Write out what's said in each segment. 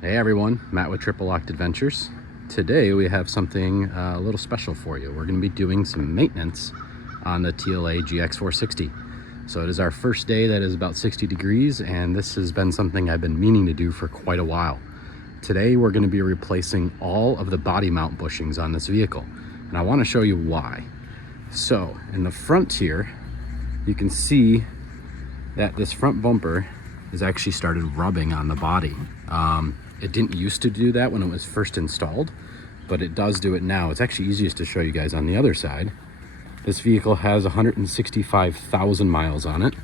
Hey everyone, Matt with Triple Locked Adventures. Today we have something a little special for you. We're going to be doing some maintenance on the TLA GX460. So it is our first day that is about 60 degrees, and this has been something I've been meaning to do for quite a while. Today we're going to be replacing all of the body mount bushings on this vehicle, and I want to show you why. So in the front here, you can see that this front bumper has actually started rubbing on the body. It didn't used to do that when it was first installed, but it does do it now. It's actually easiest to show you guys on the other side. This vehicle has 165,000 miles on it,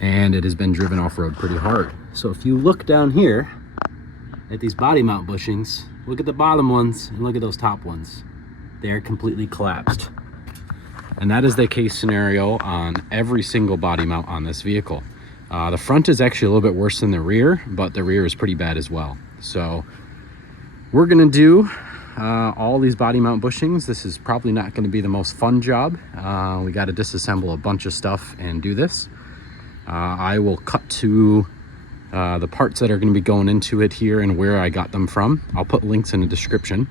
and it has been driven off-road pretty hard. So if you look down here at these body mount bushings, look at the bottom ones and look at those top ones. They're completely collapsed. And that is the case scenario on every single body mount on this vehicle. The front is actually a little bit worse than the rear, but the rear is pretty bad as well. So we're gonna do all these body mount bushings. This is probably not gonna be the most fun job. We gotta disassemble a bunch of stuff and do this. I will cut to the parts that are gonna be going into it here and where I got them from. I'll put links in the description.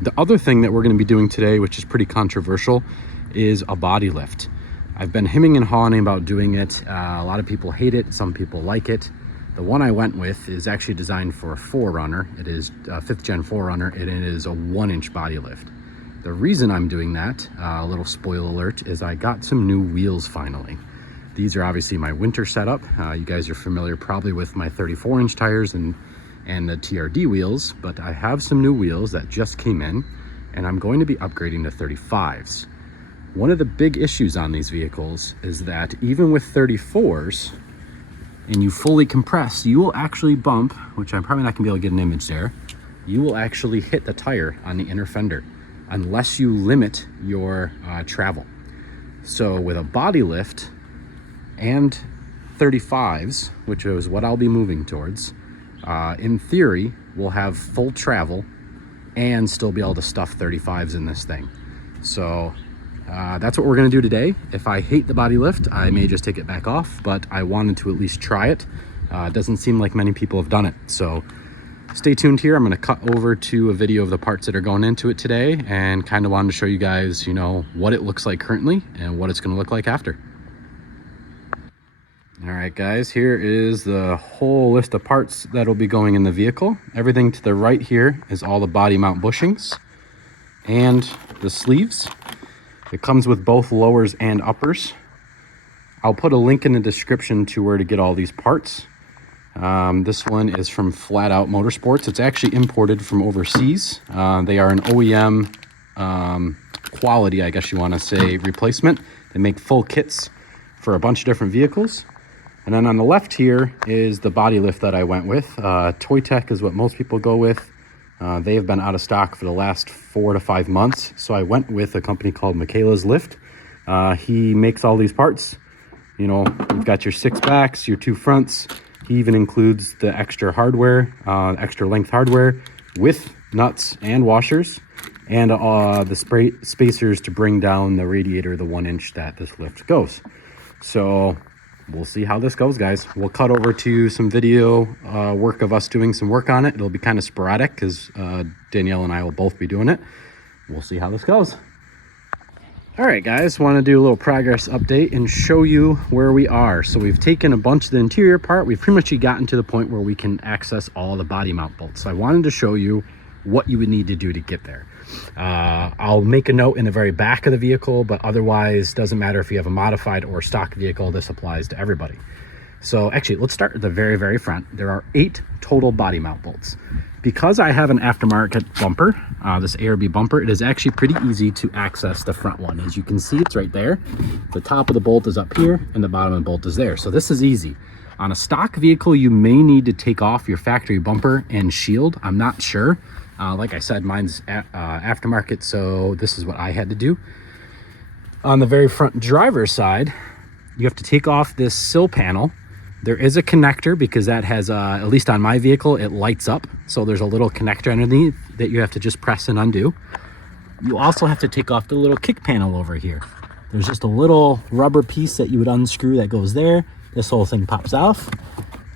The other thing that we're gonna be doing today, which is pretty controversial, is a body lift. I've been hemming and hawing about doing it. A lot of people hate it, some people like it. The one I went with is actually designed for a 4Runner. It is a 5th gen 4Runner, and it is a 1-inch body lift. The reason I'm doing that, a little spoiler alert, is I got some new wheels finally. These are obviously my winter setup. You guys are familiar probably with my 34-inch tires and the TRD wheels, but I have some new wheels that just came in, and I'm going to be upgrading to 35s. One of the big issues on these vehicles is that even with 34s and you fully compress, you will actually bump, which I'm probably not gonna be able to get an image there, you will actually hit the tire on the inner fender unless you limit your travel. So with a body lift and 35s, which is what I'll be moving towards, in theory, we'll have full travel and still be able to stuff 35s in this thing. So that's what we're going to do today. If I hate the body lift, I may just take it back off, but I wanted to at least try it. It doesn't seem like many people have done it. So stay tuned here. I'm going to cut over to a video of the parts that are going into it today, and kind of wanted to show you guys, you know, what it looks like currently and what it's going to look like after. All right, guys, here is the whole list of parts that'll be going in the vehicle. Everything to the right here is all the body mount bushings and the sleeves. It comes with both lowers and uppers. I'll put a link in the description to where to get all these parts. This one is from Flat Out Motorsports. It's actually imported from overseas. They are an OEM quality, I guess you want to say, replacement. They make full kits for a bunch of different vehicles. And then on the left here is the body lift that I went with. Toy Tech is what most people go with. They have been out of stock for the last 4 to 5 months. So I went with a company called Michaela's Lift. He makes all these parts. You know, you've got your 6 backs, your 2 fronts. He even includes the extra hardware, extra length hardware with nuts and washers, and the spacers to bring down the radiator, the 1-inch that this lift goes. So we'll see how this goes, guys. We'll cut over to some video work of us doing some work on it. It'll be kind of sporadic because Danielle and I will both be doing it. We'll see how this goes. All right, guys, want to do a little progress update and show you where we are. So we've taken a bunch of the interior part. We've pretty much gotten to the point where we can access all the body mount bolts. So I wanted to show you what you would need to do to get there. I'll make a note in the very back of the vehicle, but otherwise doesn't matter if you have a modified or stock vehicle. This applies to everybody. So actually, let's start at the very, very front. There are 8 total body mount bolts. Because I have an aftermarket bumper, this ARB bumper, it is actually pretty easy to access the front one. As you can see, it's right there. The top of the bolt is up here and the bottom of the bolt is there. So this is easy. On a stock vehicle, you may need to take off your factory bumper and shield. I'm not sure. Like I said, mine's aftermarket, so this is what I had to do. On the very front driver's side, you have to take off this sill panel. There is a connector because that has, at least on my vehicle, it lights up. So there's a little connector underneath that you have to just press and undo. You also have to take off the little kick panel over here. There's just a little rubber piece that you would unscrew that goes there. This whole thing pops off.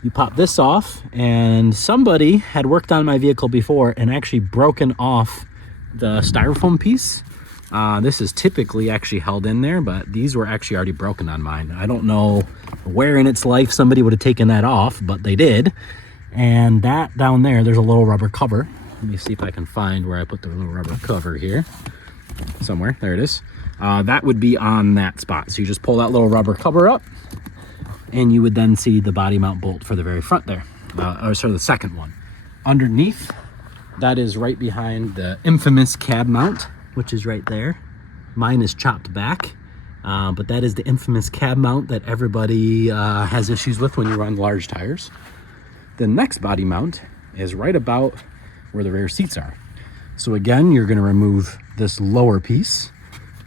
You pop this off, and somebody had worked on my vehicle before and actually broken off the styrofoam piece. This is typically actually held in there, but these were actually already broken on mine. I don't know where in its life somebody would have taken that off, but they did. And that down there's a little rubber cover. Let me see if I can find where I put the little rubber cover here. Somewhere, there it is. That would be on that spot. So you just pull that little rubber cover up, and you would then see the body mount bolt for the very front there, or sort of the second one. Underneath, that is right behind the infamous cab mount, which is right there. Mine is chopped back, but that is the infamous cab mount that everybody has issues with when you run large tires. The next body mount is right about where the rear seats are. So again, you're gonna remove this lower piece.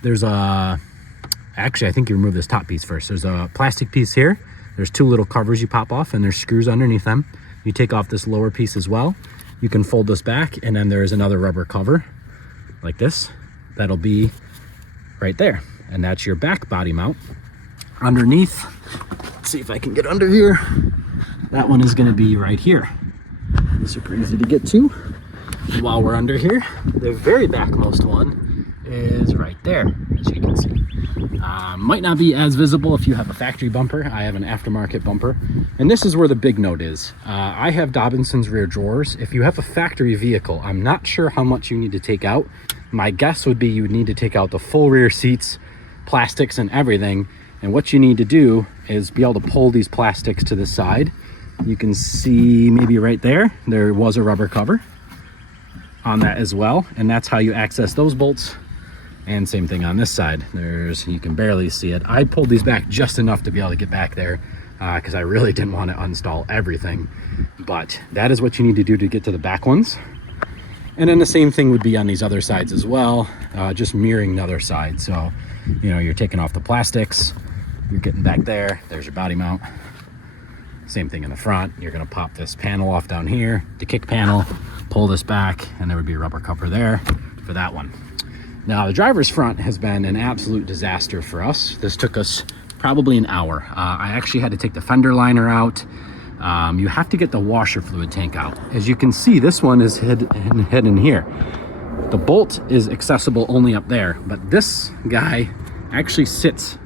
There's actually, I think you remove this top piece first. There's a plastic piece here. There's two little covers you pop off, and there's screws underneath them. You take off this lower piece as well. You can fold this back, and then there's another rubber cover like this. That'll be right there. And that's your back body mount. Underneath, let's see if I can get under here. That one is gonna be right here. Super easy to get to. While we're under here, the very backmost one is right there, as you can see. Might not be as visible if you have a factory bumper. I have an aftermarket bumper. And this is where the big note is. I have Dobinson's rear drawers. If you have a factory vehicle, I'm not sure how much you need to take out. My guess would be you would need to take out the full rear seats, plastics and everything. And what you need to do is be able to pull these plastics to the side. You can see maybe right there, there was a rubber cover on that as well. And that's how you access those bolts. And same thing on this side. You can barely see it. I pulled these back just enough to be able to get back there because I really didn't want to uninstall everything. But that is what you need to do to get to the back ones. And then the same thing would be on these other sides as well, just mirroring the other side. So, you know, you're taking off the plastics, you're getting back there, there's your body mount. Same thing in the front. You're gonna pop this panel off down here, the kick panel, pull this back, and there would be a rubber cover there for that one. Now, the driver's front has been an absolute disaster for us. This took us probably an hour. I actually had to take the fender liner out. You have to get the washer fluid tank out. As you can see, this one is hidden here. The bolt is accessible only up there, but this guy actually sits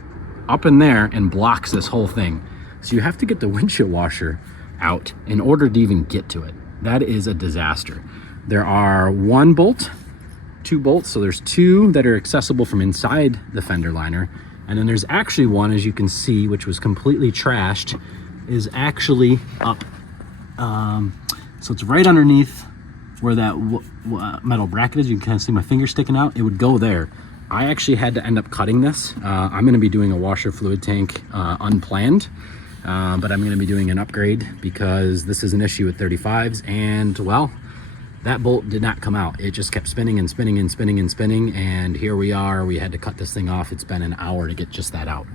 up in there and blocks this whole thing. So you have to get the windshield washer out in order to even get to it. That is a disaster. There are one bolt, two bolts, so there's two that are accessible from inside the fender liner, and then there's actually one, as you can see, which was completely trashed, is actually up. So it's right underneath where that metal bracket is. You can kind of see my finger sticking out. It would go there. I actually had to end up cutting this. I'm going to be doing a washer fluid tank unplanned, but I'm going to be doing an upgrade because this is an issue with 35s, and well, that bolt did not come out. It just kept spinning and spinning and spinning and spinning, and here we are. We had to cut this thing off. It's been an hour to get just that out.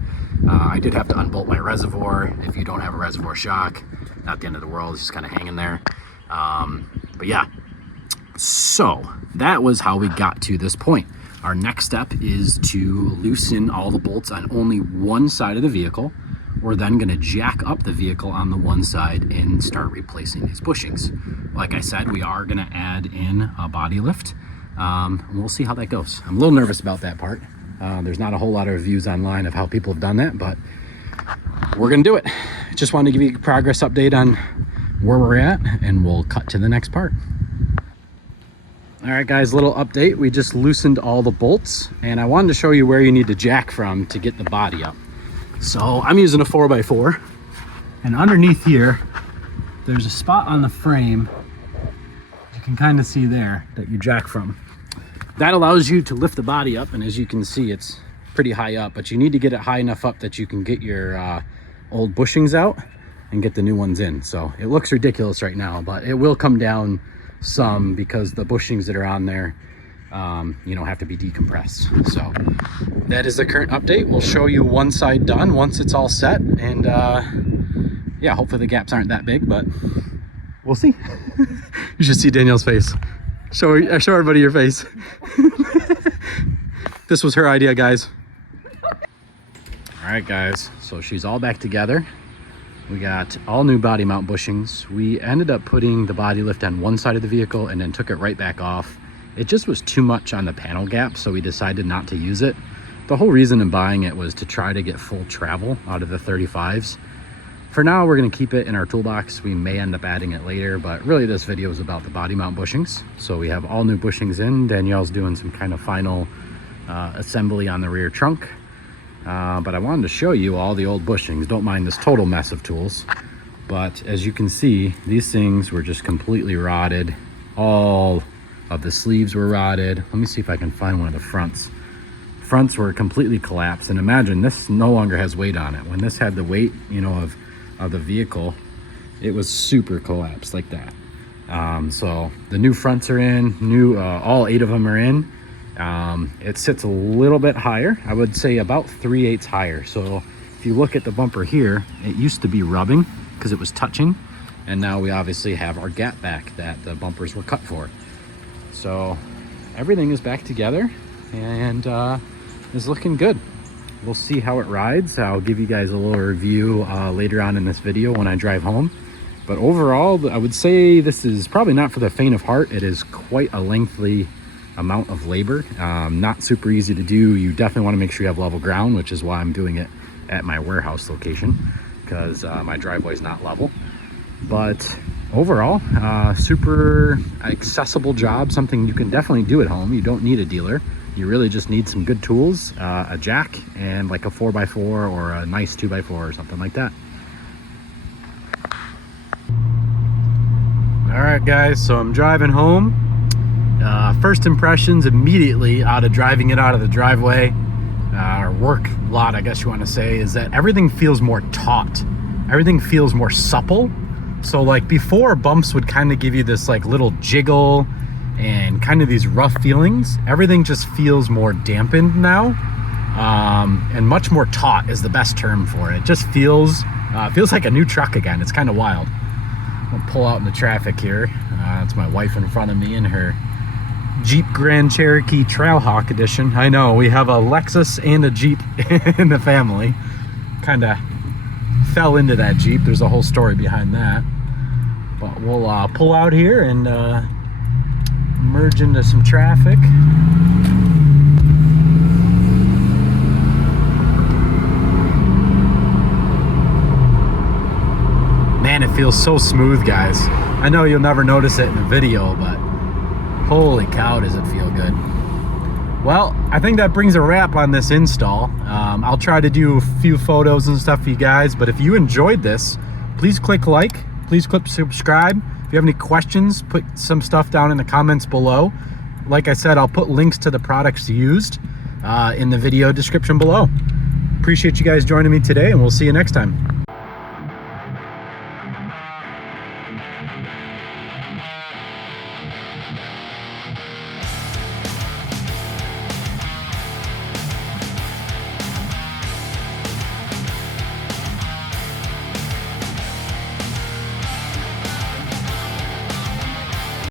I did have to unbolt my reservoir. If you don't have a reservoir shock, not the end of the world. It's just kind of hanging there. But yeah, so that was how we got to this point. Our next step is to loosen all the bolts on only one side of the vehicle. We're then going to jack up the vehicle on the one side and start replacing these bushings. Like I said, we are going to add in a body lift. We'll see how that goes. I'm a little nervous about that part. There's not a whole lot of reviews online of how people have done that, but we're going to do it. Just wanted to give you a progress update on where we're at, and we'll cut to the next part. All right, guys, little update. We just loosened all the bolts, and I wanted to show you where you need to jack from to get the body up. So I'm using a 4x4, and underneath here, there's a spot on the frame you can kind of see there that you jack from. That allows you to lift the body up, and as you can see, it's pretty high up, but you need to get it high enough up that you can get your old bushings out and get the new ones in. So it looks ridiculous right now, but it will come down some because the bushings that are on there you know, have to be decompressed. So that is the current update. We'll show you one side done once it's all set, and yeah, hopefully the gaps aren't that big, but we'll see. You should see Danielle's face. Show everybody your face. This was her idea, guys. All right, guys, so she's all back together. We got all new body mount bushings. We ended up putting the body lift on one side of the vehicle and then took it right back off. It just was too much on the panel gap, so we decided not to use it. The whole reason in buying it was to try to get full travel out of the 35s. For now, we're gonna keep it in our toolbox. We may end up adding it later, but really this video is about the body mount bushings. So we have all new bushings in. Danielle's doing some kind of final assembly on the rear trunk. But I wanted to show you all the old bushings. Don't mind this total mess of tools. But as you can see, these things were just completely rotted. All of the sleeves were rotted. Let me see if I can find one of the fronts. Fronts were completely collapsed. And imagine this no longer has weight on it. When this had the weight, you know, of the vehicle, it was super collapsed like that. So the new fronts are in, all 8 of them are in. It sits a little bit higher. I would say about 3/8 higher. So if you look at the bumper here, it used to be rubbing because it was touching. And now we obviously have our gap back that the bumpers were cut for. So everything is back together and is looking good. We'll see how it rides. I'll give you guys a little review later on in this video when I drive home. But overall, I would say this is probably not for the faint of heart. It is quite a lengthy amount of labor. Not super easy to do. You definitely want to make sure you have level ground, which is why I'm doing it at my warehouse location, because my driveway is not level. But overall, super accessible job, something you can definitely do at home. You don't need a dealer. You really just need some good tools, a jack, and like a 4x4 or a nice 2x4 or something like that. All right, guys, so I'm driving home. First impressions immediately out of driving it out of the driveway, or work lot, I guess you want to say, is that everything feels more taut. Everything feels more supple. So like before, bumps would kind of give you this like little jiggle and kind of these rough feelings. Everything just feels more dampened now, and much more taut is the best term for it. It just feels like a new truck again. It's kind of wild. I'll pull out in the traffic here. It's my wife in front of me in her Jeep Grand Cherokee Trailhawk edition. I know, we have a Lexus and a Jeep in the family. Kind of fell into that Jeep. There's a whole story behind that. But we'll pull out here and merge into some traffic. Man, it feels so smooth, guys. I know you'll never notice it in the video, but holy cow, does it feel good. Well, I think that brings a wrap on this install. I'll try to do a few photos and stuff for you guys, but if you enjoyed this, please click like, please click subscribe. If you have any questions, put some stuff down in the comments below. Like I said, I'll put links to the products used in the video description below. Appreciate you guys joining me today, and we'll see you next time.